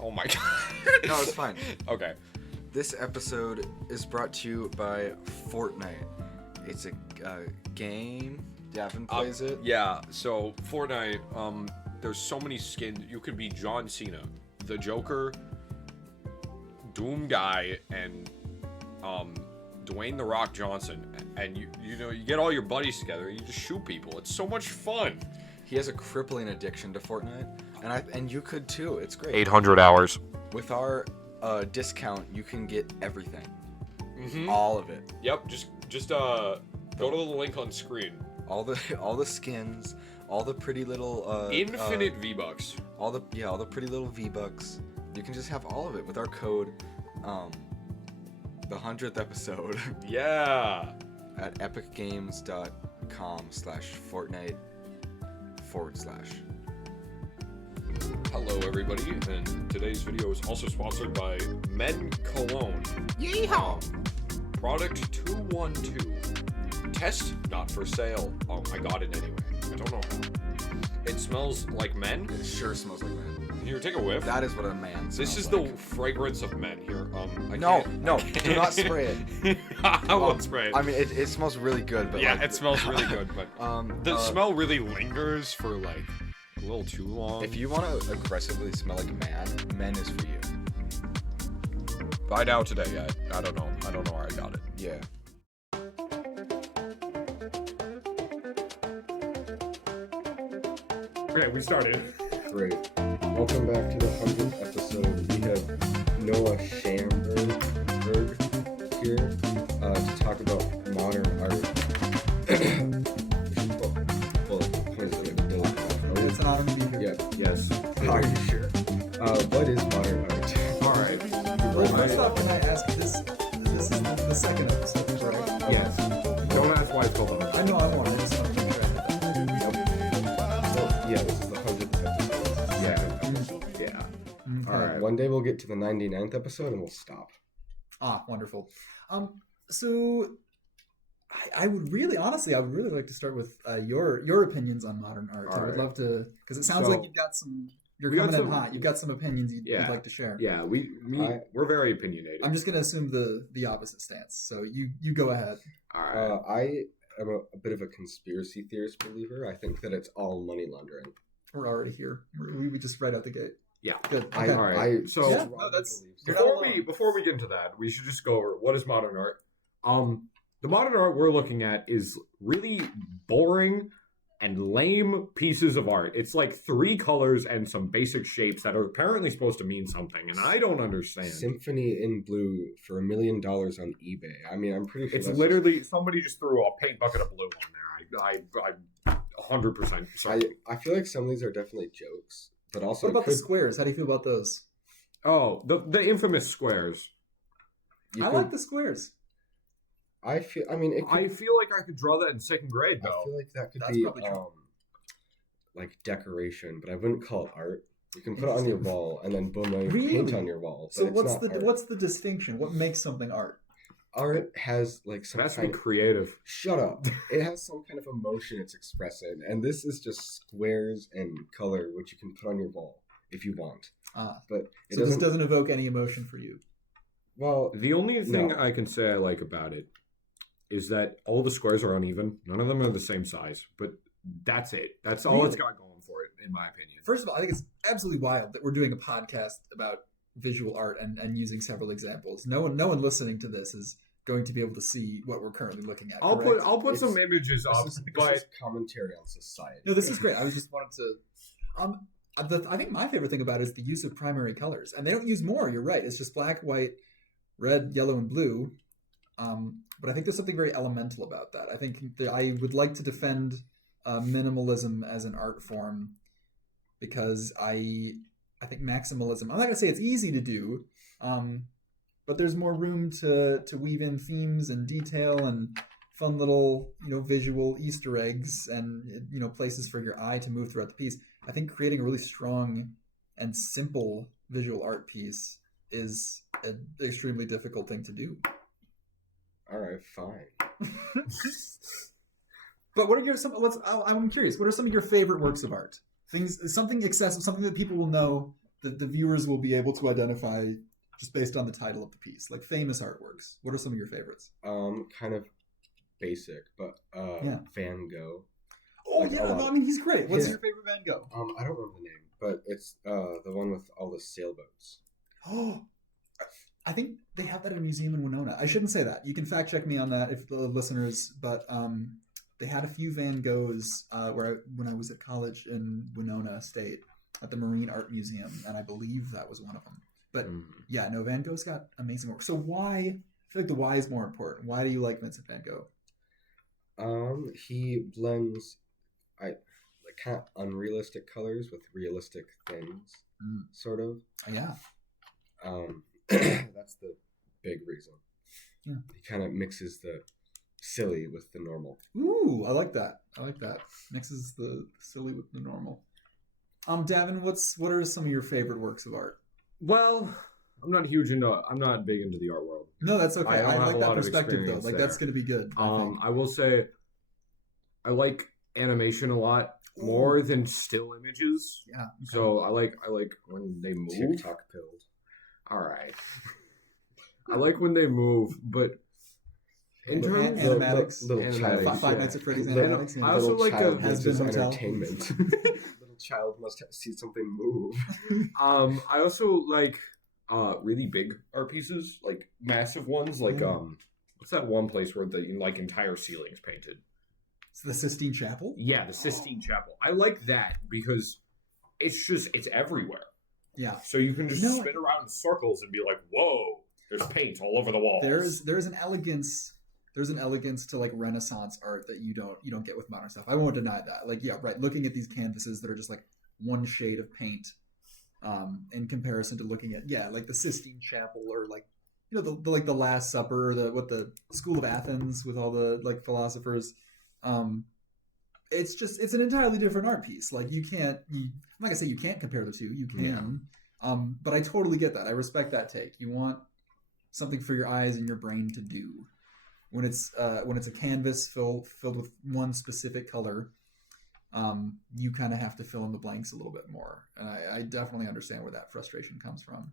Oh my god. No, it's fine. Okay. This episode is brought to you by Fortnite. It's a game. Davin plays it. Yeah, so Fortnite, there's so many skins. You could be John Cena, the Joker, Doom Guy, and Dwayne The Rock Johnson. And you get all your buddies together and you just shoot people. It's so much fun. He has a crippling addiction to Fortnite, and you could too. It's great. 800 hours. With our discount, you can get everything. Mm-hmm. All of it. Yep, just go to the link on screen. All the skins, all the pretty little Infinite V-Bucks. All the pretty little V-Bucks. You can just have all of it with our code the 100th episode. Yeah. At epicgames.com/Fortnite/. Hello everybody, and today's video is also sponsored by Men Cologne. Yeehaw! Product 212. Test not for sale. I got it anyway. I don't know how. It smells like men. It sure smells like men. Here, take a whiff. That is what a man smells This is like. the fragrance of men. Here, No, do not spray it. I won't spray it. I mean, it smells really good, but yeah, like, it smells really good, but the smell really lingers for like a little too long. If you want to aggressively smell like men is for you. Buy now today. Yeah, I don't know where I got it. Yeah. Okay, we started. Great. Welcome back to the 100th episode. We have Noah Schamberg here to talk about modern art. It's an honor to be here. Yeah. Yes. Are you sure? What is modern art? Alright. Well, first off, can I ask, this is the second episode, right? Yes. Don't ask why it's called art. I know I want it. I just want to make sure I have Yeah, this is the 100th episode. Yeah. that. Alright. One day we'll get to the 99th episode and we'll stop. Ah, wonderful. So I would really like to start with your opinions on modern art. I would love to, because it sounds like you've got some. You're coming in hot. You've got some opinions you'd like to share. Yeah, we're very opinionated. I'm just going to assume the opposite stance. So you go ahead. All right. I am a bit of a conspiracy theorist believer. I think that it's all money laundering. We're already here. We just right out the gate. Yeah. Good. Okay. All right. So yeah, no, that's Before we get into that, we should just go over what is modern art. The modern art we're looking at is really boring and lame pieces of art. It's like 3 colors and some basic shapes that are apparently supposed to mean something, and I don't understand. Symphony in Blue for $1 million on eBay. I mean, I'm pretty sure it's literally somebody just threw a paint bucket of blue on there. I 100%. I feel like some of these are definitely jokes, but also what about the squares? How do you feel about those? Oh, the infamous squares. Like the squares. I feel like I could draw that in 2nd grade, though. I feel like that could That's be like decoration, but I wouldn't call it art. You can put it on your wall, and then boom, now you paint on your wall. So what's the distinction? What makes something art? Art has like some. That's be creative. Shut up! It has some kind of emotion it's expressing, and this is just squares and color, which you can put on your wall if you want. But this doesn't evoke any emotion for you. Well, the only thing I can say I like about it is that all the squares are uneven. None of them are the same size, but that's it. That's all it's got going for it, in my opinion. First of all, I think it's absolutely wild that we're doing a podcast about visual art and using several examples. No one listening to this is going to be able to see what we're currently looking at. I'll put some images up. This is commentary on society. No, this is great. I was just wanted to. I think my favorite thing about it is the use of primary colors, and they don't use more. You're right. It's just black, white, red, yellow, and blue. But I think there's something very elemental about that. I think I would like to defend minimalism as an art form because I think maximalism. I'm not going to say it's easy to do, but there's more room to weave in themes and detail and fun little visual Easter eggs and places for your eye to move throughout the piece. I think creating a really strong and simple visual art piece is an extremely difficult thing to do. All right, fine. But what are I'm curious. What are some of your favorite works of art? Something accessible, something that people will know the viewers will be able to identify just based on the title of the piece, like famous artworks. What are some of your favorites? Kind of basic, but Yeah. Van Gogh. Oh Like, yeah, a lot. no, I mean he's great. What's His- your favorite Van Gogh? I don't remember the name, but it's the one with all the sailboats. Oh, I think they have that in a museum in Winona. I shouldn't say that. You can fact check me on that if the listeners. But they had a few Van Goghs when I was at college in Winona State at the Marine Art Museum, and I believe that was one of them. But yeah, no, Van Gogh's got amazing work. So why? I feel like the why is more important. Why do you like Vincent Van Gogh? He blends like kind of unrealistic colors with realistic things, sort of. Yeah. That's the big reason. Yeah. He kind of mixes the silly with the normal. Ooh, I like that. Mixes the silly with the normal. Davin, what are some of your favorite works of art? Well, I'm not big into the art world. No, that's okay. I don't I have like a that lot of perspective though. experience Like there. that's going to be good. I think. I will say I like animation a lot more than still images. Yeah. Okay. So I like when they move. TikTok pilled. All right. I like when they move, but in Little terms an- of animatics. little Animatics, child, Five Nights at Freddy's Little- animatics. I also little like child Has needs Been Hotel. entertainment. Little child must see something move. I also like really big art pieces, like massive ones, like Yeah. what's that one place where the like entire ceiling's painted? It's the Sistine Chapel. Yeah, the Sistine Chapel. I like that because it's everywhere. Yeah. So you can just No, spin around in circles and be like, "Whoa, there's paint all over the walls." There's an elegance. There's an elegance to like Renaissance art that you don't get with modern stuff. I won't deny that. Like yeah, right. Looking at these canvases that are just like one shade of paint, in comparison to looking at like the Sistine Chapel or like the like the Last Supper or the School of Athens with all the like philosophers. It's an entirely different art piece. Like I'm not gonna say you can't compare the two. You can. But I totally get that. I respect that take. You want something for your eyes and your brain to do. When it's a canvas filled with one specific color, you kind of have to fill in the blanks a little bit more. And I definitely understand where that frustration comes from.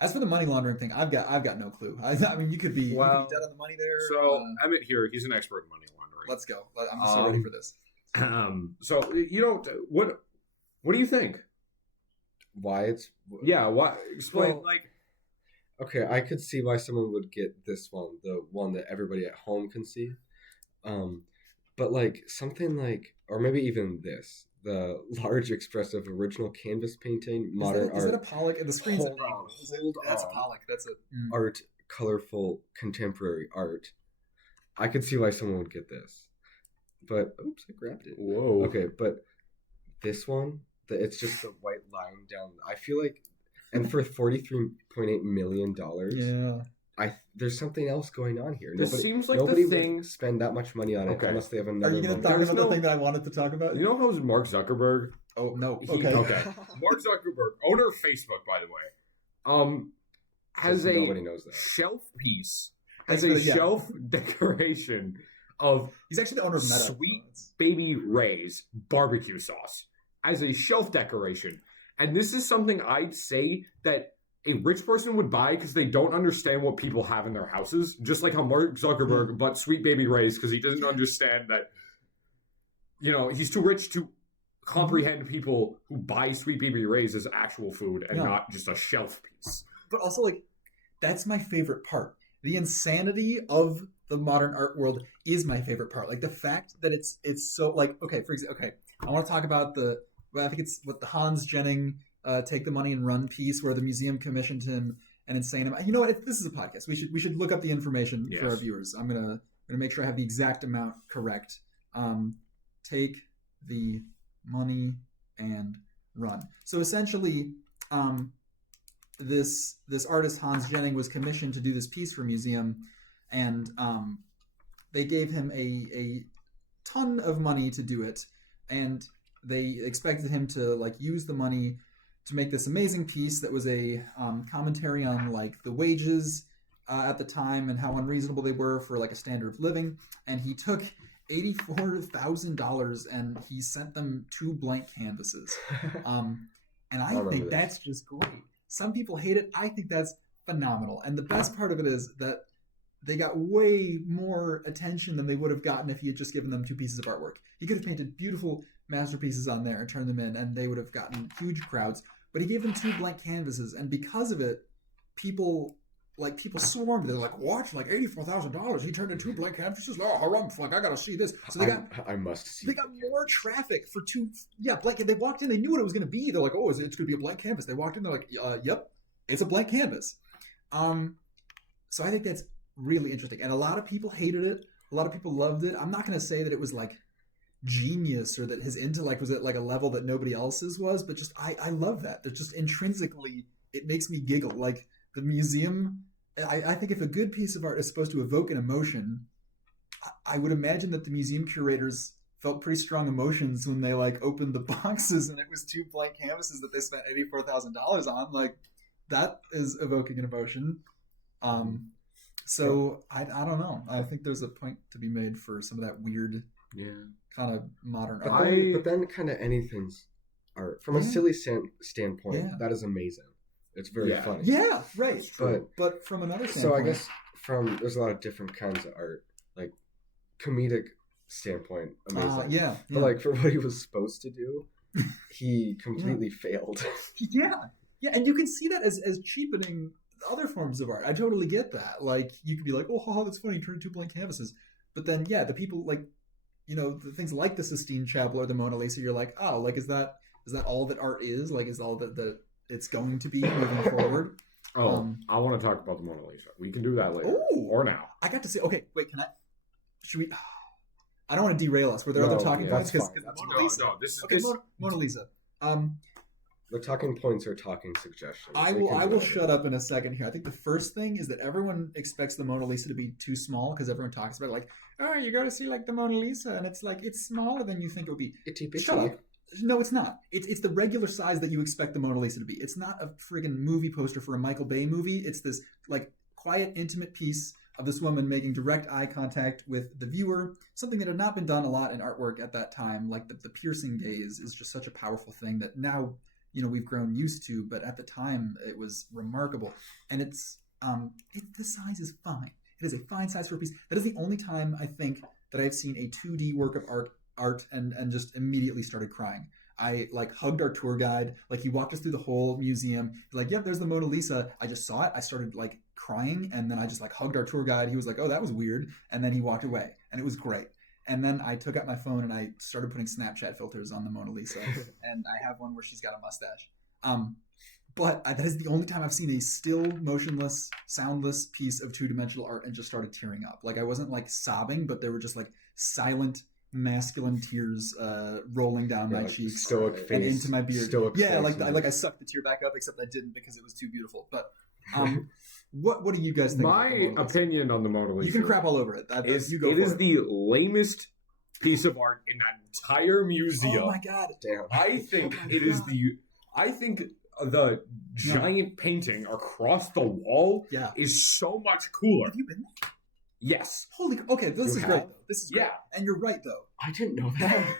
As for the money laundering thing, I've got no clue. I mean, you could be dead on the money there. So Emmett here, he's an expert in money laundering. Let's go. I'm so ready for this. So what do you think? Why it's Why explain Well, okay, I could see why someone would get this one, the one that everybody at home can see. But like something like, or maybe even this, the large expressive original canvas painting, modern Is that a art, Pollock? The screen's Hold on, That's a on. Pollock. That's a art, colorful contemporary art. I could see why someone would get this. But oops, I grabbed it. Whoa. Okay, but this one, it's just the white line down. I feel like, and for $43.8 million, there's something else going on here. This seems like nobody the thing. would spend that much money on it Okay. unless they have Are another. you going to one. talk There's about no- the thing that I wanted to talk about? You know how Mark Zuckerberg? Oh no. He- Okay. okay. Mark Zuckerberg, owner of Facebook, by the way, has a Nobody knows that. shelf piece, Thanks has for a the- yeah. shelf decoration of He's actually the owner of Meta. Sweet Baby Ray's barbecue sauce as a shelf decoration. And this is something I'd say that a rich person would buy because they don't understand what people have in their houses. Just like how Mark Zuckerberg bought Sweet Baby Ray's because he doesn't understand that, he's too rich to comprehend people who buy Sweet Baby Ray's as actual food and Yeah. not just a shelf piece. But also, like, that's my favorite part. The insanity of the modern art world is my favorite part. Like the fact that it's so like okay. For example, I want to talk about I think it's what the Hans Jennings Take the Money and Run piece where the museum commissioned him and insane him. You know what? This is a podcast. We should look up the information for our Yes. viewers. I'm gonna make sure I have the exact amount correct. Take the money and run. So essentially, this artist Hans Jennings was commissioned to do this piece for a museum, and they gave him a ton of money to do it, and they expected him to like use the money to make this amazing piece that was a commentary on like the wages at the time and how unreasonable they were for like a standard of living. And he took $84,000 and he sent them 2 blank canvases. And I remember think this. that's just great. Some people hate it. I think that's phenomenal. And the best part of it is that they got way more attention than they would have gotten if he had just given them 2 pieces of artwork. He could have painted beautiful masterpieces on there and turned them in, and they would have gotten huge crowds. But he gave them 2 blank canvases, and because of it, people swarmed. They're like, "Watch, like $84,000. He turned in 2 blank canvases. Oh, harumph! Like I gotta see this." So I must see. they got more traffic for 2. Yeah, blank. They walked in. They knew what it was going to be. They're like, "Oh, it's going to be a blank canvas." They walked in. They're like, "Yep, it's a blank canvas." So I think that's really interesting, and a lot of people hated it. A lot of people loved it. I'm not going to say that it was like genius or that his intellect was at like a level that nobody else's was, but just I love that. They're just intrinsically, it makes me giggle. Like the museum, I think if a good piece of art is supposed to evoke an emotion, I would imagine that the museum curators felt pretty strong emotions when they like opened the boxes and it was 2 blank canvases that they spent $84,000 on. Like that is evoking an emotion. So I don't know. I think there's a point to be made for some of that weird, kind of modern But art. then kind of anything's art from a silly standpoint. That is amazing. It's very funny. Yeah, right. But from another standpoint, So I guess there's a lot of different kinds of art, like comedic standpoint, amazing. But like for what he was supposed to do, he completely failed. Yeah, and you can see that as cheapening other forms of art. I totally get that. Like you could be like, "Oh, that's funny. You turned 2 blank canvases," but then the people like, the things like the Sistine Chapel or the Mona Lisa. You're like, oh, like is that all that art is? Like is all that it's going to be moving forward? I want to talk about the Mona Lisa. We can do that later. Ooh. Or now. I got to say, okay, wait, should we? I don't want to derail us. Were there other talking points? Because Mona Lisa. No, this is okay. Mona Lisa. The talking points are talking suggestions. I will shut up in a second here. I think the first thing is that everyone expects the Mona Lisa to be too small because everyone talks about it like, oh, you go to see like the Mona Lisa and it's like it's smaller than you think it would be. Shut up. No, it's not. It's the regular size that you expect the Mona Lisa to be. It's not a friggin' movie poster for a Michael Bay movie. It's this like quiet, intimate piece of this woman making direct eye contact with the viewer, something that had not been done a lot in artwork at that time. Like the piercing gaze is just such a powerful thing that now we've grown used to, but at the time it was remarkable. And the size is fine. It is a fine size for a piece. That is the only time I think that I've seen a 2D work of art and just immediately started crying. I like hugged our tour guide. Like he walked us through the whole museum. He's like, "Yep, there's the Mona Lisa." I just saw it. I started like crying, and then I just like hugged our tour guide. He was like, "Oh, that was weird," and then he walked away, and it was great. And then I took out my phone and I started putting Snapchat filters on the Mona Lisa, and I have one where she's got a mustache. But that is the only time I've seen a still, motionless, soundless piece of 2-dimensional art and just started tearing up. Like I wasn't like sobbing, but there were just like silent, masculine tears rolling down my cheeks, stoic face, and into my beard. Stoic yeah, face, like I sucked the tear back up, except I didn't because it was too beautiful. But what do you guys think? My opinion on the Mona Lisa. You can crap all over it. It is the lamest piece of art in that entire museum. Oh my god! Damn. I think I think the giant painting across the wall is so much cooler. Have you been there? Yes. Holy. Okay, this is great. This is great. Yeah. And you're right though. I didn't know that.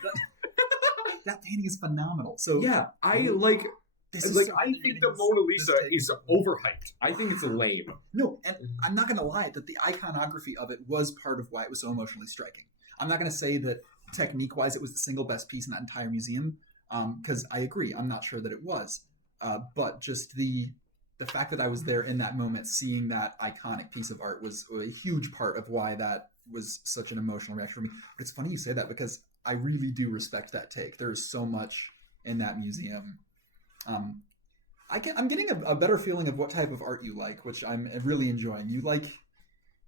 That painting is phenomenal. So I like. I think the Mona Lisa is overhyped. I think it's lame. No, and I'm not going to lie that the iconography of it was part of why it was so emotionally striking. I'm not going to say that technique-wise it was the single best piece in that entire museum, because I agree. I'm not sure that it was. But just the fact that I was there in that moment, seeing that iconic piece of art was a huge part of why that was such an emotional reaction for me. But it's funny you say that because I really do respect that take. There is so much in that museum. I'm getting a better feeling of what type of art you like, which I'm really enjoying. You like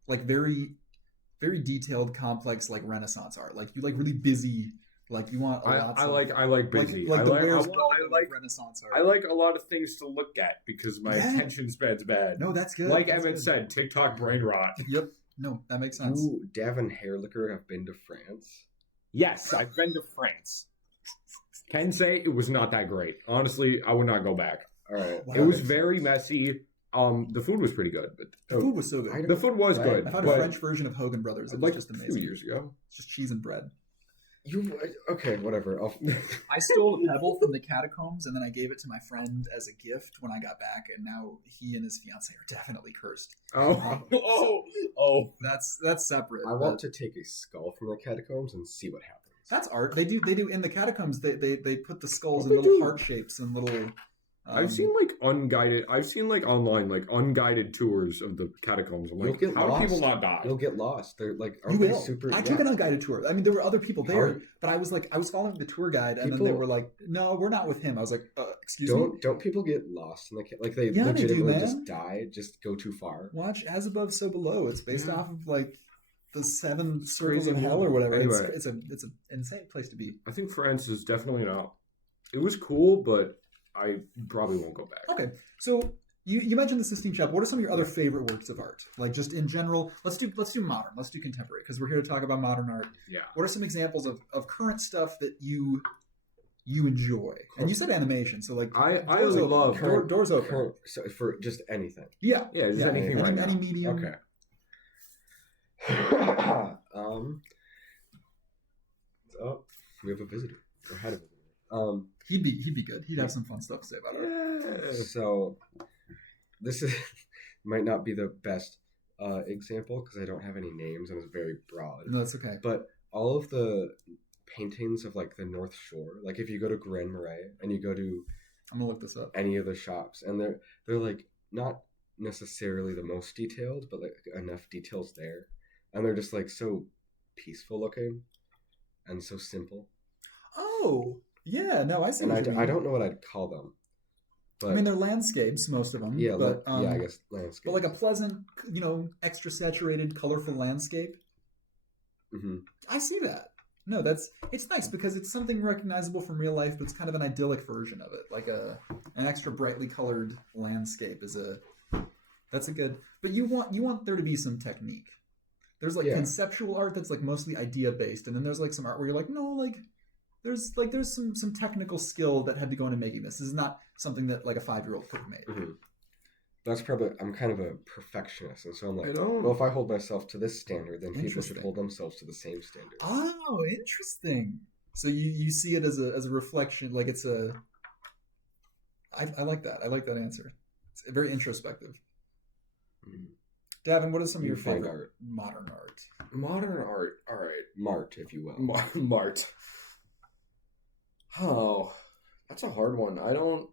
very, very detailed, complex, like Renaissance art. Like you like really busy. Like you want. I like busy. Like the Where's I like Renaissance art. I like a lot of things to look at because my attention span's bad. No, that's good. Like that's Emmett good. said, TikTok brain rot. Yep. No, that makes sense. You, Davin Hairlicker, have been to France? Yes, I've been to France. Can say it was not that great. Honestly, I would not go back. All right. It was very messy. The food was pretty good, but The food was so good. the food was good. I found a French version of Hogan Brothers. It was like just a amazing. few years ago. It's just cheese and bread. Okay, whatever. I stole a pebble from the catacombs and then I gave it to my friend as a gift when I got back, and now he and his fiance are definitely cursed. Oh. That's separate. I want to take a skull from the catacombs and see what happens. That's art. They do in the catacombs. They put the skulls What in they little do? heart shapes and little. I've seen online unguided tours of the catacombs. I'm You'll like, get how do lost. people not die? You'll get lost. They're like, You aren't they will. super? I took an unguided tour. I mean, there were other people there, How- but I was following the tour guide, and then they People- were like, "No, we're not with him." I was like, "Excuse me." Don't people get lost in the like they Yeah, they do, legitimately man. just die, just go too far? Watch As Above, So Below. It's based Yeah. off of like the 7 circles Crazy of hell or movie. whatever. Anyway. It's an insane place to be. I think France is definitely not. It was cool, but I probably won't go back. Okay, so you mentioned the Sistine Chapel. What are some of your other favorite works of art? Like just in general, let's do modern, let's do contemporary, because we're here to talk about modern art. Yeah. What are some examples of current stuff that you enjoy? And you said animation, so like I doors open. love doors open. Current, so for just anything. Yeah, Yeah, just anything any, right now. any medium. Okay. Oh, we have a visitor. Or had a visitor. He'd be good. He'd have some fun stuff to say about art. So this is might not be the best example because I don't have any names and it's very broad. No, that's okay. But all of the paintings of like the North Shore, like if you go to Grand Marais and you go to I'm gonna look this up. any of the shops, and they're like not necessarily the most detailed, but like enough details there, and they're just like so peaceful looking and so simple. Oh, yeah. No, I see. And what you I mean. don't know what I'd call them, but I mean, they're landscapes, most of them. yeah, but yeah, I guess landscape. But like a pleasant, extra saturated, colorful landscape. hmm I see that. No, it's nice because it's something recognizable from real life, but it's kind of an idyllic version of it. Like an extra brightly colored landscape that's a good. But you want there to be some technique. There's like Yeah. conceptual art that's like mostly idea based, and then there's like some art where you're like, no, like there's some technical skill that had to go into making this. This is not something that like a 5-year-old could have made. hmm That's probably I'm kind of a perfectionist, and so I'm I like, don't. well, if I hold myself to this standard, then people should Interesting. hold themselves to the same standard. Oh, interesting. So you see it as a reflection, like it's a. I like that. I like that answer. It's very introspective. Mhm. Davin, what is some of You your find favorite art. modern art? Modern art. All right. Mart, if you will. Mart. Oh, that's a hard one. I don't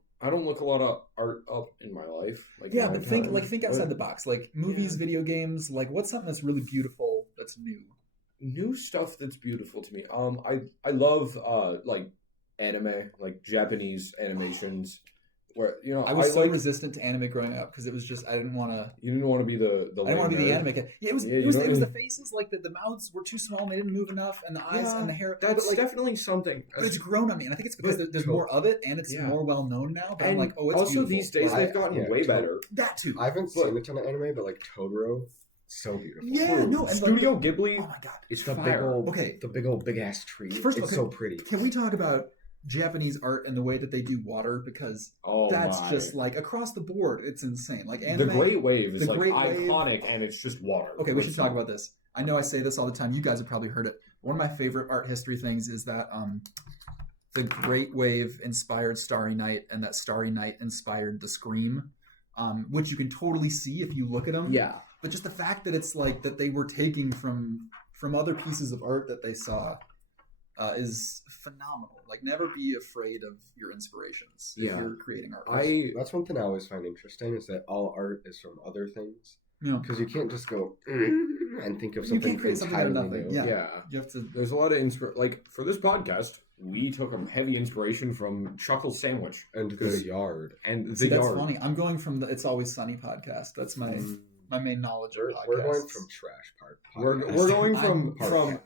look a lot of art up in my life. Like Yeah, in my but think time. outside the box. Like movies, Yeah. video games. Like what's something that's really beautiful that's new? New stuff that's beautiful to me. I love like anime, like Japanese animations, where I was so like resistant to anime growing up because it was just I didn't want to. you didn't want to be the I didn't want to be the nerd. anime kid. Yeah, it was Yeah, it was you it was don't- the faces, like the mouths were too small and they didn't move enough, and the eyes Yeah, and the hair. That's but, like, definitely something. but it's grown on me, and I think it's because But there's more of it and it's Yeah. more well known now. But I'm And like, oh, it's also beautiful. these days Well, they've gotten yeah, way totally. better. that too. I haven't But- seen a ton of anime, but like Totoro, so beautiful. Yeah, no, and Studio like, Ghibli. oh my god. It's the fire. big old, Okay. the big ass tree. First, it's okay. so pretty. Can we talk about Japanese art and the way that they do water? Because Oh that's my. just like across the board, it's insane. Like The anime. Great Wave is the like Great Wave- iconic, and it's just water. Okay, we It's should talk about this. I know I say this all the time. You guys have probably heard it. One of my favorite art history things is that the Great Wave inspired Starry Night, and that Starry Night inspired The Scream, which you can totally see if you look at them. Yeah. But just the fact that it's like that they were taking from other pieces of art that they saw is phenomenal. Like, never be afraid of your inspirations if Yeah. you're creating art. That's one thing I always find interesting is that all art is from other things Yeah. because you can't just go and think of You something can't create something out of entirely nothing. new. Yeah. Yeah. You have to. There's a lot of like for this podcast, we took a heavy inspiration from Chuckle Sandwich And the 'Cause- yard. and the See, that's yard. funny. I'm going from the It's Always Sunny podcast. That's my main knowledge of We're, podcasts. we're going from trash part. We're podcast. going from Podcast. from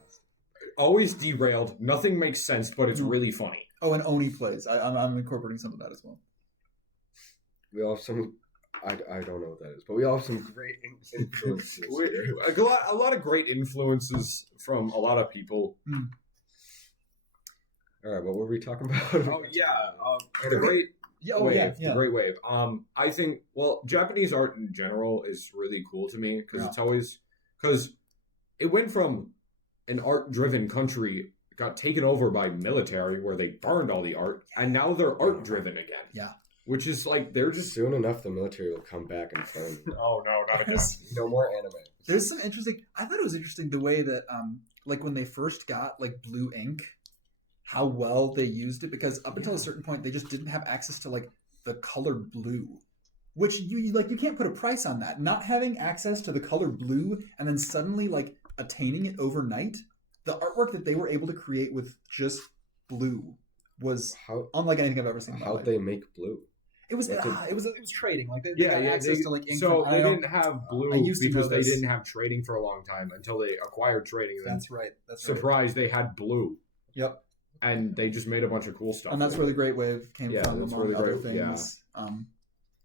always derailed. Nothing makes sense, but it's really funny. Oh, and Oni plays. I'm incorporating some of that as well. We all have some. I don't know what that is, but we all have some great influences. here. A lot of great influences from a lot of people. All right, what were we talking about? Oh yeah, the great Yeah, oh wave, yeah, the yeah. great wave. I think Japanese art in general is really cool to me because Yeah. it's always because it went from an art-driven country got taken over by military where they burned all the art, and now they're art driven again. Yeah. Which is like they're just Soon enough, the military will come back and burn. oh no, not again. No more anime. There's some interesting. I thought it was interesting the way that, like when they first got like blue ink, how well they used it, because up until a certain point they just didn't have access to like the color blue, which you can't put a price on that. Not having access to the color blue and then suddenly like attaining it overnight, the artwork that they were able to create with just blue was unlike anything I've ever seen. How'd they make blue? It was trading. Like they got yeah, access to like ink. So from, they didn't have blue because they this. didn't have trading for a long time until they acquired trading. And That's right. That's surprised they had blue. Yep. And they just made a bunch of cool stuff. And that's where the Great Wave came from, that's among where the other Great- yeah. things.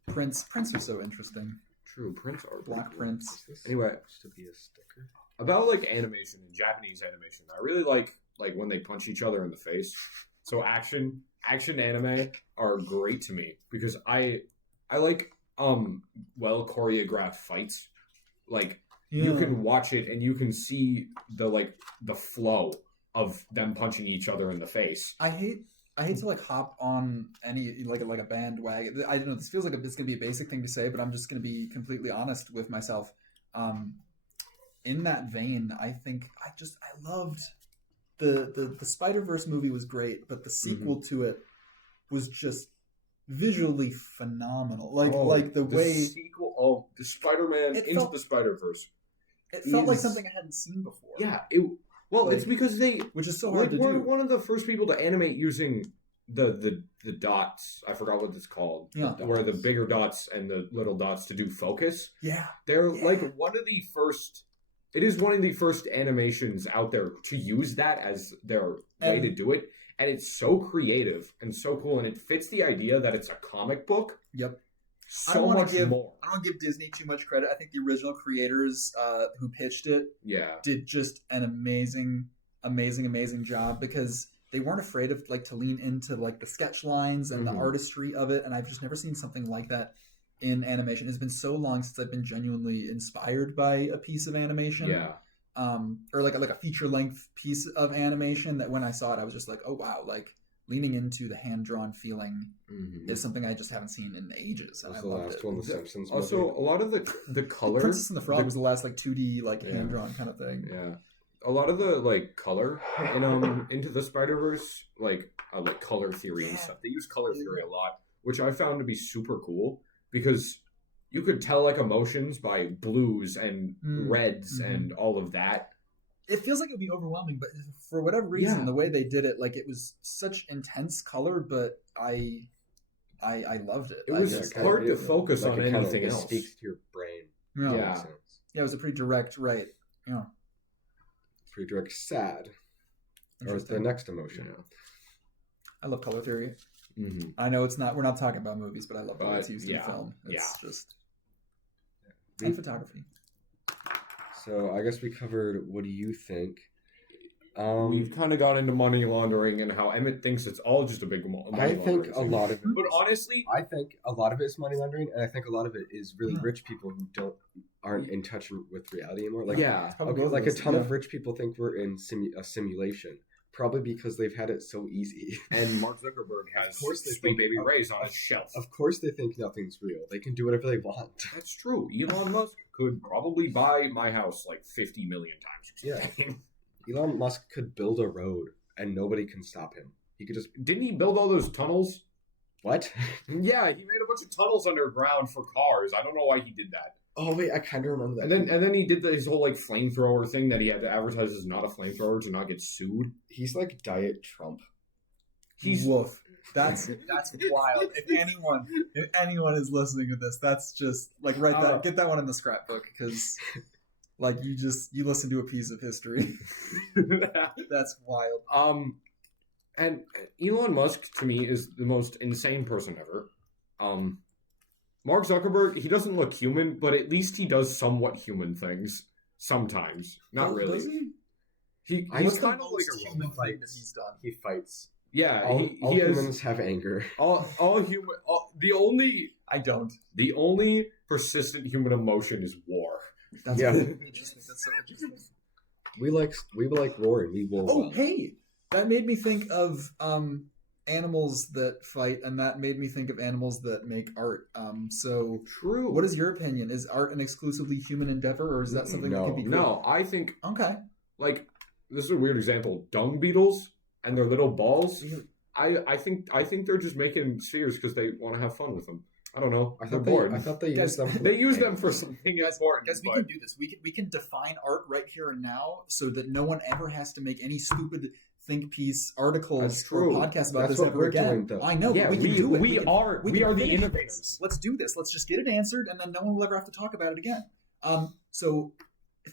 Prints are so interesting. True, prints are Black cool. prints. Anyway, To be a sticker. about like animation and Japanese animation, I really like when they punch each other in the face. So action anime are great to me because I like well choreographed fights. Like you can watch it and you can see the flow of them punching each other in the face. I hate to like hop on any like a bandwagon. I don't know. This feels like it's gonna be a basic thing to say, but I'm just gonna be completely honest with myself. In that vein, I think I loved the Spider-Verse movie was great, but the sequel to it was just visually phenomenal. Like the way sequel of the Spider-Man It into felt- the Spider-Verse. it felt like something I hadn't seen before. Yeah, Like, it's because they which is so hard to we're do. one of the first people to animate using the dots. I forgot what it's called. Yeah. Where the bigger dots and the little dots to do focus. Yeah. They're Yeah. like one of the first. It is one of the first animations out there to use that as their way to do it, and it's so creative and so cool, and it fits the idea that it's a comic book. Yep. So much more. I don't give Disney too much credit. I think the original creators who pitched it Yeah. did just an amazing job, because they weren't afraid of like to lean into like the sketch lines and the artistry of it, and I've just never seen something like that in animation. It's been so long since I've been genuinely inspired by a piece of animation. Yeah. Or like a feature length piece of animation that when I saw it I was just like, oh wow, like leaning into the hand drawn feeling is something I just haven't seen in ages. And Was I the loved last it. one, The Simpsons. Also, movie? a lot of the color. Princess and the Frog was the last like 2D like Yeah. hand drawn kind of thing. Yeah, a lot of the like color in Into the Spider-Verse, like color theory and stuff. They use color theory a lot, which I found to be super cool because you could tell like emotions by blues and reds and all of that. It feels like it would be overwhelming, but for whatever reason, Yeah. the way they did it, like it was such intense color, but I loved it. It I was just- hard to focus on it anything it else. speaks to your brain. Yeah. Yeah. Makes sense. Yeah, it was a pretty direct, right? Yeah. Pretty direct. Sad. Or the Interesting. next emotion. I love color theory. Mm-hmm. I know we're not talking about movies, but I love the way But, it's used yeah, in film. It's yeah. just and photography. So I guess we covered what do you think? We've kind of got into money laundering and how Emmett thinks it's all just a big money I think laundering a thing. lot of it. But honestly, I think a lot of it is money laundering, and I think a lot of it is really rich people who aren't in touch with reality anymore. Like, yeah. okay, like a ton of rich people think we're in a simulation, probably because they've had it so easy. And Mark Zuckerberg has Of course they Sweet think- Baby Ray's on his shelf. Of course, they think nothing's real. They can do whatever they want. That's true. Elon Musk could probably buy my house like 50 million times. Or something. Elon Musk could build a road, and nobody can stop him. He could just Didn't he build all those tunnels? what? Yeah, he made a bunch of tunnels underground for cars. I don't know why he did that. Oh wait, I kind of remember that. And then he did his whole like flamethrower thing that he had to advertise as not a flamethrower to not get sued. He's like Diet Trump. He's Woof. That's wild. If anyone is listening to this, that's just like get that one in the scrapbook, because like you listen to a piece of history. That's wild. And Elon Musk to me is the most insane person ever. Mark Zuckerberg, he doesn't look human, but at least he does somewhat human things sometimes. Not really. Does he? He's What's the kind of like most a human robot. thing that he's done? He fights. Yeah, All he has humans have anger. all human. I don't. The only persistent human emotion is war. That's Yeah. interesting. That's so interesting. We like roaring. We will. Oh, hey! That made me think of animals that fight, and that made me think of animals that make art. So, True. what is your opinion? Is art an exclusively human endeavor, or is that something that can be? No, I think Okay. like this is a weird example. Dung beetles and their little balls. I think they're just making spheres because they want to have fun with them. I don't know. I They're thought bored. they used them. They use them for something important. Guys, we can do this. We can define art right here and now, so that no one ever has to make any stupid think piece articles That's or true. podcasts about That's this what ever we're again. doing, though. I know, Yeah, but we can do it. we are can the finish innovators. this. Let's do this. Let's just get it answered, and then no one will ever have to talk about it again. So,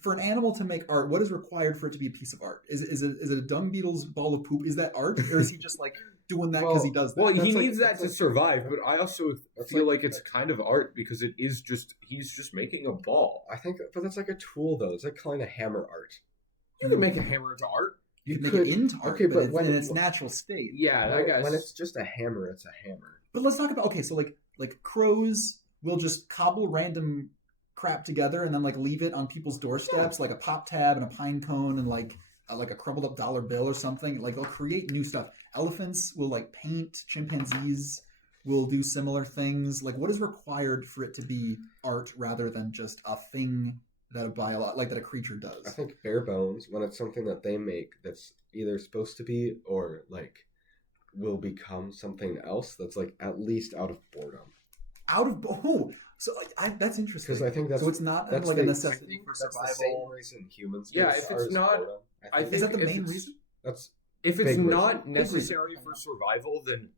for an animal to make art, what is required for it to be a piece of art? Is it a dung beetle's ball of poop? Is that art, or is he just like doing that because he does that? Well, he That's needs like- that that's to like- survive, but I also feel like- like it's kind of art because it is just he's just making a ball. I think, but that's like a tool though. It's like calling a hammer art. You can make a hammer into art. You can make could- it into art, okay, but but it's when- in its natural state. Yeah, I guess. When it's just a hammer, it's a hammer. But let's talk about so like crows will just cobble random crap together and then like leave it on people's doorsteps, like a pop tab and a pine cone and like a crumbled up dollar bill or something. Like they'll create new stuff. Elephants will like paint. Chimpanzees will do similar things. Like what is required for it to be art rather than just a thing that that a creature does? I think bare bones, when it's something that they make that's either supposed to be or like will become something else that's like at least out of boredom. That's interesting. Because I think that's so it's not that's like a the- necessity for that's survival. the same reason humans. Yeah, get if it's ours not- boredom. I think Is that the if main it's- reason? That's If it's Big not reason. necessary for survival, then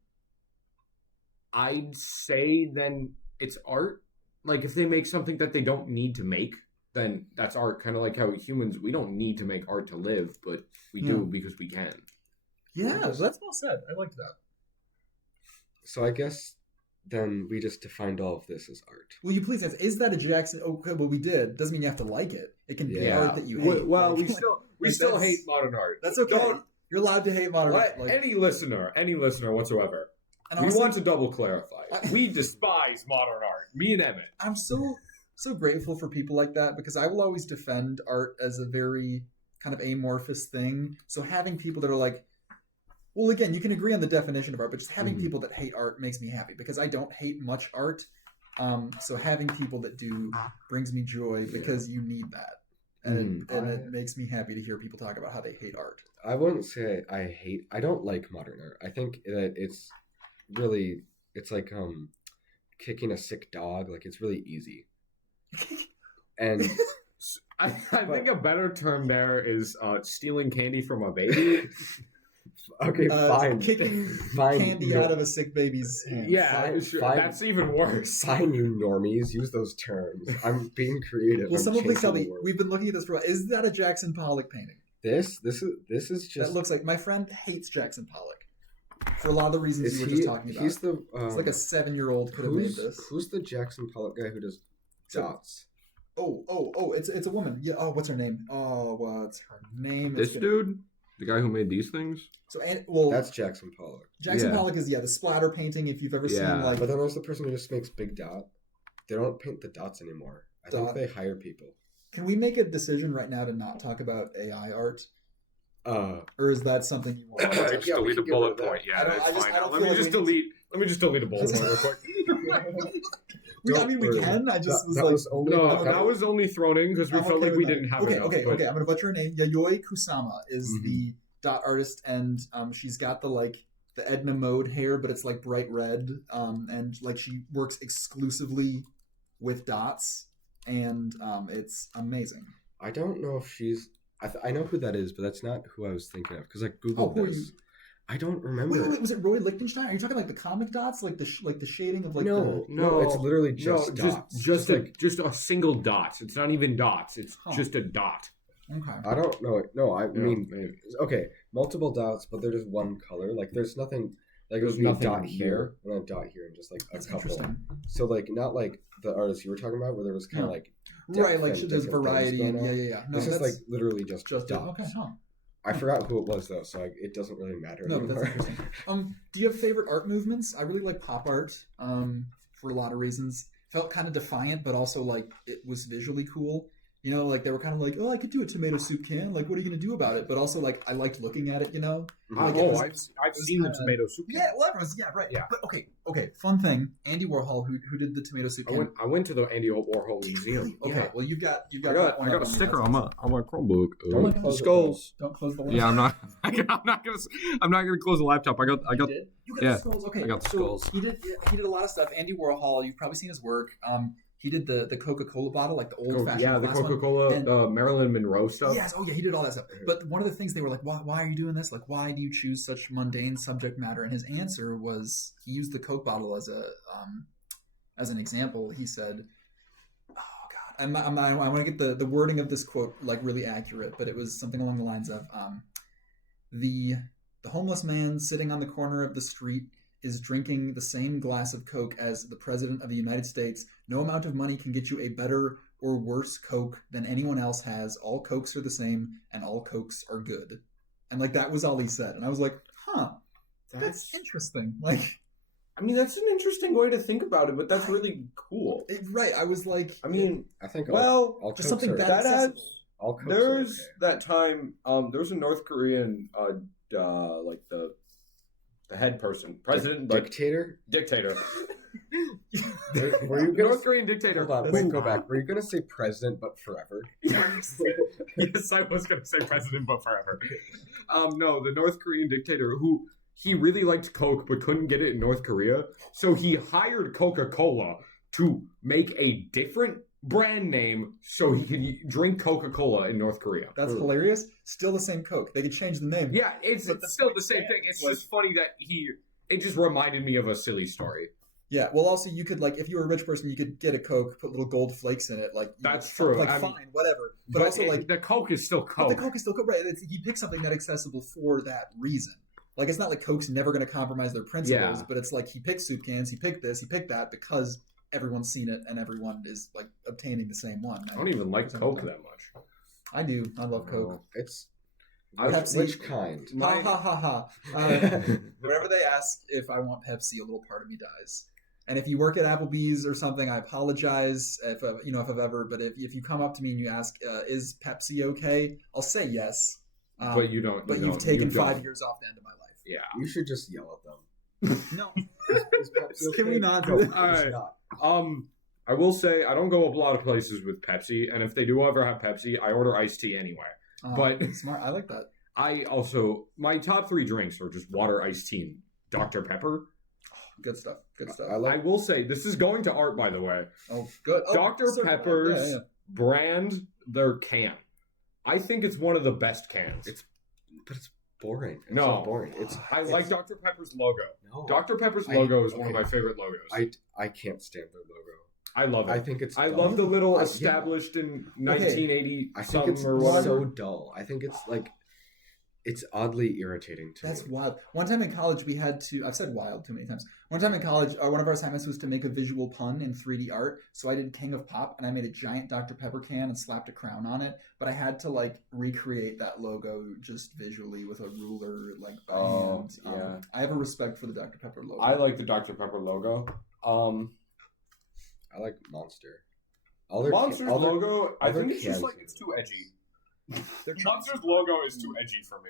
I'd say then it's art. Like if they make something that they don't need to make, then that's art. Kind of like how humans, we don't need to make art to live, but we do because we can. Yeah, that's well said. I liked that. so. I guess then we just defined all of this as art. Will you please answer? Is that a Jackson? Okay, well we did. Doesn't mean you have to like it. It can be Yeah. art that you hate. Well, Like- we still like that's- hate modern art. That's okay. Don't You're allowed to hate modern let art. Like, any listener whatsoever. and We honestly, want to double clarify. I- We despise modern art. Me and Emmett. I'm so grateful for people like that because I will always defend art as a very kind of amorphous thing. So having people that are like, well, again, you can agree on the definition of art, but just having Mhm. people that hate art makes me happy because I don't hate much art. So having people that do brings me joy because you need that. And, it makes me happy to hear people talk about how they hate art. I wouldn't say I don't like modern art. I think that it's like kicking a sick dog. Like it's really easy. And I think a better term there is stealing candy from a baby. okay, fine. Kicking Fine, candy no. out of a sick baby's hand. Yeah, sure. fine. That's even worse. Fine, you normies. Use those terms. I'm being creative. Well, I'm someone please tell changing me. the word. We've been looking at this for a while. Is that a Jackson Pollock painting? This is just. That looks like my friend hates Jackson Pollock for a lot of the reasons Is you were he? just talking about. He's the. It's like a 7-year-old could have made this. Who's the Jackson Pollock guy who does dots? Oh! It's a woman. Yeah. Oh, what's her name? Oh, what's her name? This dude, the guy who made these things. So That's Jackson Pollock. Jackson yeah. Pollock is the splatter painting. If you've ever Yeah. seen like But then there's the person who just makes big dot. They don't paint the dots anymore. I think Dot. they hire people. Can we make a decision right now to not talk about AI art? Or is that something you want to I talk just Yeah, we delete a can get bullet rid of that. point. Yeah, I don't- that's I just- fine. I don't Let feel me like just delete. Let me just delete a bullet point real quick. I mean, we Don't can. I just was that like, was only No, that was only thrown in because we I'm felt okay like we with that. didn't have okay, enough. okay. but- I'm gonna butcher her name. Yayoi Kusama is Mhm. the dot artist, and she's got the Edna Mode hair, but it's like bright red, and like she works exclusively with dots, and it's amazing. I don't know if she's. I know who that is, but that's not who I was thinking of because I googled who are this. you? I don't remember. Wait, was it Roy Lichtenstein? Are you talking like the comic dots, like the shading of like no, the? no, it's literally just dots. just like just a single dot. It's not even dots. It's Huh. just a dot. Okay. I don't know. No, I Yeah, mean, maybe. okay, multiple dots, but they're just one color. Like there's nothing. Like There's there's a nothing dot here and a dot here, and just like a That's couple. interesting. So like not like the artist you were talking about, where there was kind of Yeah. like Right, depth like and there's different variety, things and going on. yeah. No, this is that's like literally just just dots. okay. Huh. I forgot who it was though, so it doesn't really matter No, but that's anymore. interesting. Do you have favorite art movements? I really like pop art for a lot of reasons. Felt kind of defiant, but also like it was visually cool. You know, like they were kind of like, oh, I could do a tomato soup can. Like, what are you gonna do about it? But also, like, I liked looking at it. You know. Like, it was- I've seen the tomato soup. Yeah, well, everyone's right. Yeah. But okay. Fun thing, Andy Warhol, who did the tomato soup can. I went to the Andy Warhol Museum. Okay, Yeah. well, you've got I that one got up a on sticker your- on my Chromebook. Don't close it, skulls. Don't close the link. Yeah, I'm not gonna close the laptop. I got You got yeah, the skulls. Okay, I got the so skulls. He did a lot of stuff. Andy Warhol, you've probably seen his work. He did the Coca-Cola bottle, like the old-fashioned the glass one. Coca-Cola And- Marilyn Monroe stuff. Yes, he did all that stuff. But one of the things they were like, why are you doing this? Like, why do you choose such mundane subject matter? And his answer was he used the Coke bottle as an example. He said, "Oh God, I want to get the wording of this quote like really accurate, but it was something along the lines of the homeless man sitting on the corner of the street is drinking the same glass of Coke as the President of the United States. No amount of money can get you a better or worse Coke than anyone else has. All Cokes are the same, and all Cokes are good." And like that was all he said, and I was like, "Huh, that's interesting." Like, I mean, that's an interesting way to think about it, but that's really cool. right? I was like, I mean, I think well, all just Cokes something are, that that accessible. adds. all Cokes There's are okay. that time. There was a North Korean, like the head person, president, like Dictator? dictator. Were you gonna North Korean dictator. Hold on, wait, go back. Were you gonna say president but forever? Yes, I was going to say president, but forever. No, the North Korean dictator who he really liked Coke but couldn't get it in North Korea, so he hired Coca-Cola to make a different brand name so he could drink Coca-Cola in North Korea. That's hilarious. Still the same Coke. They could change the name. Yeah, it's still the same thing. It's just funny that it just reminded me of a silly story. Yeah. Well, also you could like if you were a rich person, you could get a Coke, put little gold flakes in it. Like That's true. Like I mean, fine, whatever. But also like the Coke is still but Coke. the Coke is still Coke. Right. He picked something that accessible for that reason. Like it's not like Coke's never going to compromise their principles, but it's like he picked soup cans, he picked this, he picked that because everyone's seen it and everyone is like obtaining the same one. I don't even like Coke that much. I do. I love Coke. Oh, it's Pepsi. which kind? Ha ha ha ha. Whenever they ask if I want Pepsi, a little part of me dies. And if you work at Applebee's or something, I apologize if I've ever. But if you come up to me and you ask, "Is Pepsi okay?" I'll say yes. But you don't. But you've taken 5 years off the end of my life. Yeah. You should just yell at them. No. Is Pepsi Can we okay? not No, do it's that? Alright. not. I will say I don't go a lot of places with Pepsi, and if they do ever have Pepsi, I order iced tea anyway. But- smart. I like that. My top 3 drinks are just water, iced tea, and Dr. Pepper. Good stuff. Good stuff. I will say this is going to art, by the way. Oh, good. Oh, Dr. circle. Pepper's Yeah. brand, their can. I think it's one of the best cans. But it's boring. It's No. so boring. It's I like Dr. Pepper's logo. no. Dr. Pepper's I- logo is one of okay. my favorite logos. I can't stand their logo. I love it. I think it's. I dumb. love the little Yeah. established in 1980 I think something it's or whatever. so dull. I think it's like it's oddly irritating to That's me. wild. One time in college, we had to. I've said wild too many times. One time in college, one of our assignments was to make a visual pun in 3D art. So I did King of Pop, and I made a giant Dr. Pepper can and slapped a crown on it. But I had to like recreate that logo just visually with a ruler, like by Oh, hand. yeah. I have a respect for the Dr. Pepper logo. I like the Dr. Pepper logo. I like Monster. All their Monster's all their- logo, I all their think it's just cans like are- it's too edgy. Monster's logo is too edgy for me.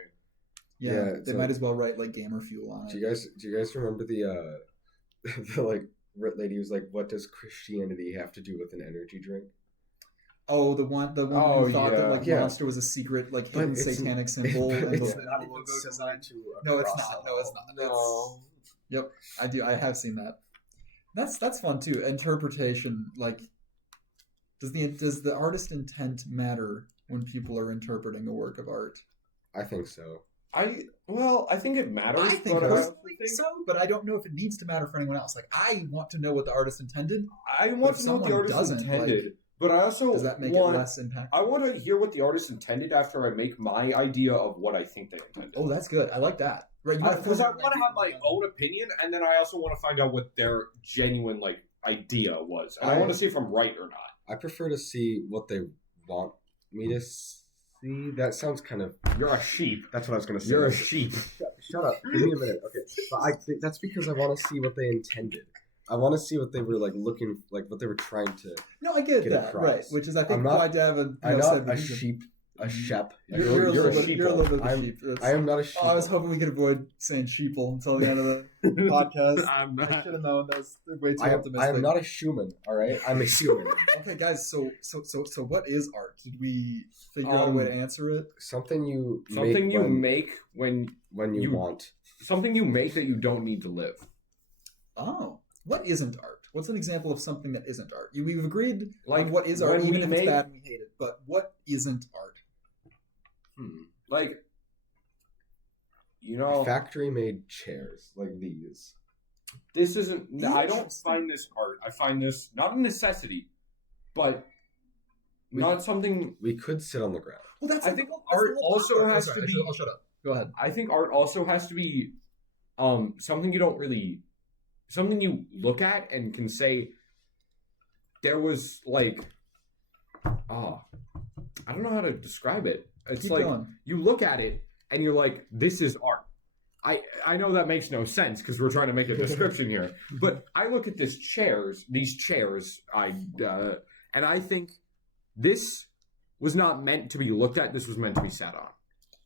Yeah, Yeah, they so- might as well write like Gamer Fuel on it. Do you guys remember the the like lady who's like, what does Christianity have to do with an energy drink? Oh, the one Oh, who thought that yeah. like Yeah. Monster was a secret like But hidden it's- satanic symbol but and it's was not not a even logo similar design. to a No, it's cross not. at No, it's all. not. It's- Yep, I do. I have seen that. That's fun too. Interpretation, like, does the artist intent matter when people are interpreting a work of art? I think so. I think it matters. I think but personally so, but I don't know if it needs to matter for anyone else. Like, I want to know what the artist intended. I want if to know what the someone artist doesn't, intended, but I also Does that make want it less impactful? I want to hear what the artist intended after I make my idea of what I think they intended. Oh, that's good. I like that. Right? Because I want to have my own opinion, and then I also want to find out what their genuine like idea was, and I want to see if I'm right or not. I prefer to see what they want me to see. That sounds kind of. You're a sheep. That's what I was gonna say. You're a sheep. Shut up. Give me a minute. Okay, but I think that's because I want to see what they intended. I want to see what they were like looking like, what they were trying to. No, I get that, across. right? Which is, I think, I'm not- why Davin. I'm said not a we should- sheep, a shep. You're a little bit. sheeple. You're a little bit of a I'm- sheep. That's- I am not a sheep. Oh, I was hoping we could avoid saying sheeple until the end of the podcast. I'm I not. should have known. That's way too I optimistic. am not a human. All right, I'm a human. Okay, guys. So what is art? Did we figure out a way to answer it? Something you Something make you when, make when when you want. something you make that you don't need to live. Oh, what isn't art? What's an example of something that isn't art? We've agreed Like on what is art, when even we if make- it's bad and we hate it. But what isn't art? Like, you know, Factory made chairs like these. this isn't. I don't Interesting. find this art. I find this not a necessity, but not something. We could sit on the ground. Well, that's I the think whole- that's the art whole also part. has Sorry, to be- I'll shut up. Go ahead. I think art also has to be, something you don't really, something you look at and can say. There was like, I don't know how to describe it. It's Keep like going. you look at it and you're like, this is art. I know that makes no sense because we're trying to make a description here, but I look at these chairs, and I think this was not meant to be looked at. This was meant to be sat on.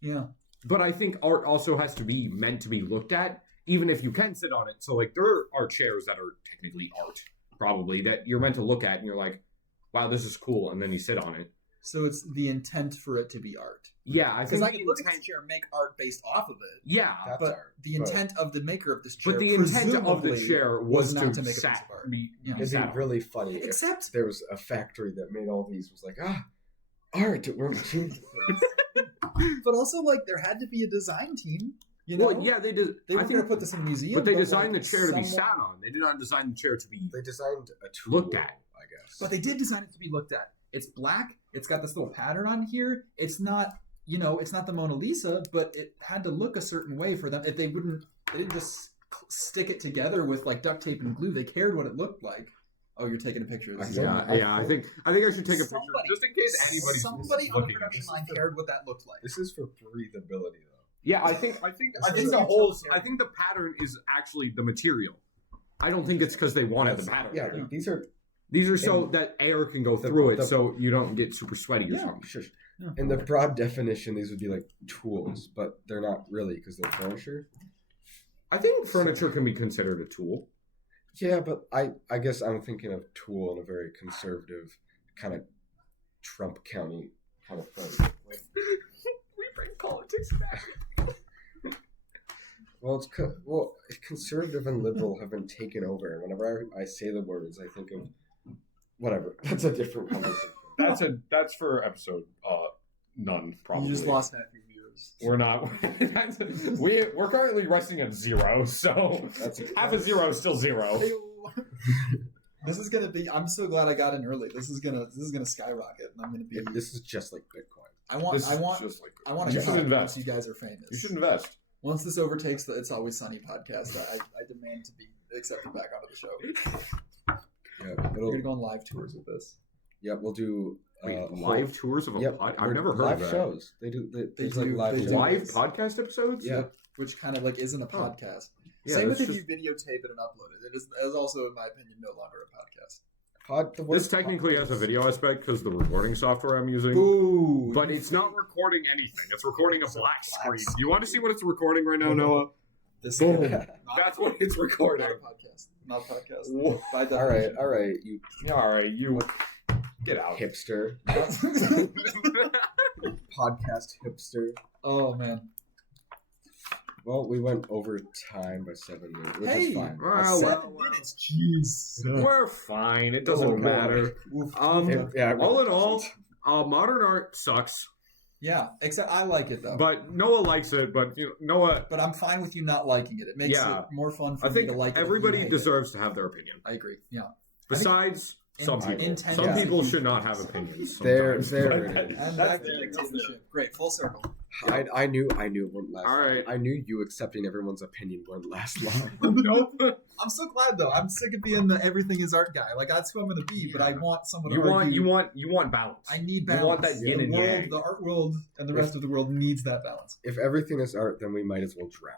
Yeah. But I think art also has to be meant to be looked at, even if you can sit on it. So like there are chairs that are technically art, probably, that you're meant to look at and you're like, wow, this is cool, and then you sit on it. So it's the intent for it to be art. Yeah, I Because think I can look at this chair and make art based off of it. yeah, That's But art. the intent of the maker of this chair, but the intent of the presumably, chair was not to make a piece sat, of art. be, Yeah. be It'd sat be on. really funny if Except there was a factory that made all these. Was like, art. We're geniuses. but also like there had to be a design team. You know, Well, yeah, they did. they were going to put this in a museum, but they designed like, the chair to be someone- sat on. They did not design the chair to be. They designed a tool. Looked at. I guess. But they did design it to be looked at. It's black. It's got this little pattern on here. It's not, it's not the Mona Lisa, but it had to look a certain way for them. If they didn't just stick it together with like duct tape and glue. They cared what it looked like. Oh, you're taking a picture of this. Yeah. I think I should take a picture Somebody- just in case anybody's Somebody on the looking at production this. line cared what that looked like. This is for breathability, though. Yeah, I think is the a whole. joke. I think the pattern is actually the material. I don't think it's because they wanted the pattern. Yeah, these are These are so And that air can go through it, the- so you don't get super sweaty or Yeah. something. sure. Yeah. In the broad definition, these would be like tools, but they're not really because they're furniture. I think furniture can be considered a tool. Yeah, but I guess I'm thinking of tool in a very conservative kind of Trump County kind of thing. Like, We bring politics back. well, conservative and liberal have been taken over. And whenever I say the words, I think of whatever. That's a different conversation. That's for episode none probably. You just lost half your viewers. We're not. We're currently resting at 0, so That's half a 0 is still 0. This is gonna be. I'm so glad I got in early. This is gonna skyrocket, and I'm gonna be. This is just like Bitcoin. I want This is a just like shot you should invest. once you guys are famous. You should invest. Once this overtakes the It's Always Sunny podcast, I demand to be accepted back onto the show. Yeah, We're gonna go on live tours with this. yeah, we'll do Wait, live tours of a Yep, pod? they're I've never heard live of that. shows. They do. There's do- like live. they do. Live podcast episodes? Yeah. Which kind of like isn't a podcast. Yeah, Same with that's if you videotape it and upload it. It is also, in my opinion, no longer a podcast. This technically has a video aspect because the recording software I'm using. Ooh, But it's not recording anything. It's recording a black screen. You want to see what it's recording right now, Noah? this Boom. not That's what it's recording. a podcast. Not a podcast. Whoa. By All right, definition. all right, you All right, you get out. hipster, podcast hipster. Oh man. Well, we went over time by 7 minutes, which Hey, is fine. well, 7 minutes. Jeez. We're fine. It doesn't Oh, matter. Oof. Yeah, it really All in all, doesn't. modern art sucks. Yeah, except I like it though. But Noah likes it. But Noah, But I'm fine with you not liking it. It makes Yeah. it more fun for I me think to like it. if you everybody hate it. deserves to have their opinion. I agree. Yeah. Besides some people. intent Some is people a should huge not have factor. opinions. There sometimes. it is. And That's back to dictatorship. Great, full circle. I knew it wouldn't last. All right. I knew you accepting everyone's opinion wouldn't last long. Nope. I'm so glad though. I'm sick of being the everything is art guy. Like that's who I'm going to be. But I want someone to argue. You want balance. I need You balance. want that yin the and world, yang. the art world, and the rest of the world needs that balance. If everything is art, then we might as well drown.